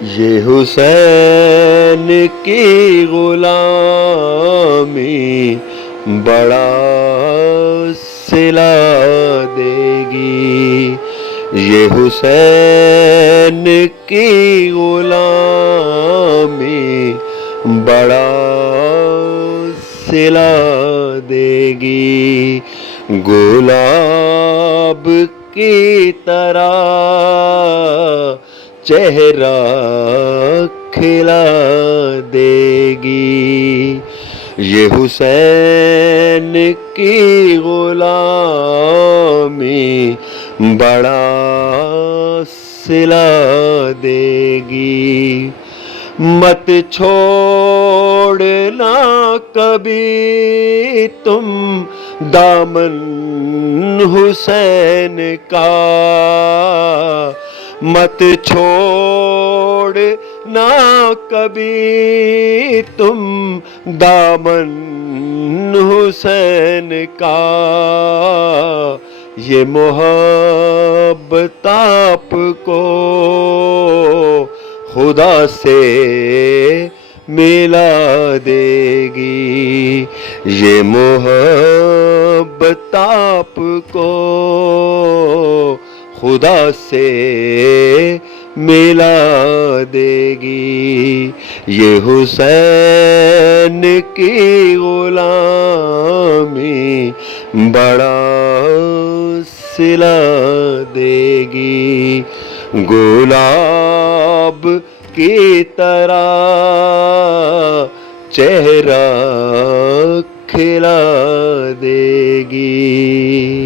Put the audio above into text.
یہ حسین کی غلامی بڑا صلہ دے گی، یہ حسین کی غلامی بڑا صلہ دے گی، گلاب کی طرح چہرہ کھلا دے گی، یہ حسین کی غلامی بڑا صلہ دے گی، مت چھوڑنا کبھی تم دامن حسین کا، مت چھوڑنا کبھی تم دامن حسین کا، یہ محبت آپ کو خدا سے ملا دے گی، یہ محبت آپ کو خدا سے ملا دے گی، یہ حسین کی غلامی بڑا صلہ دے گی، گلاب کی طرح چہرہ کھلا دے گی۔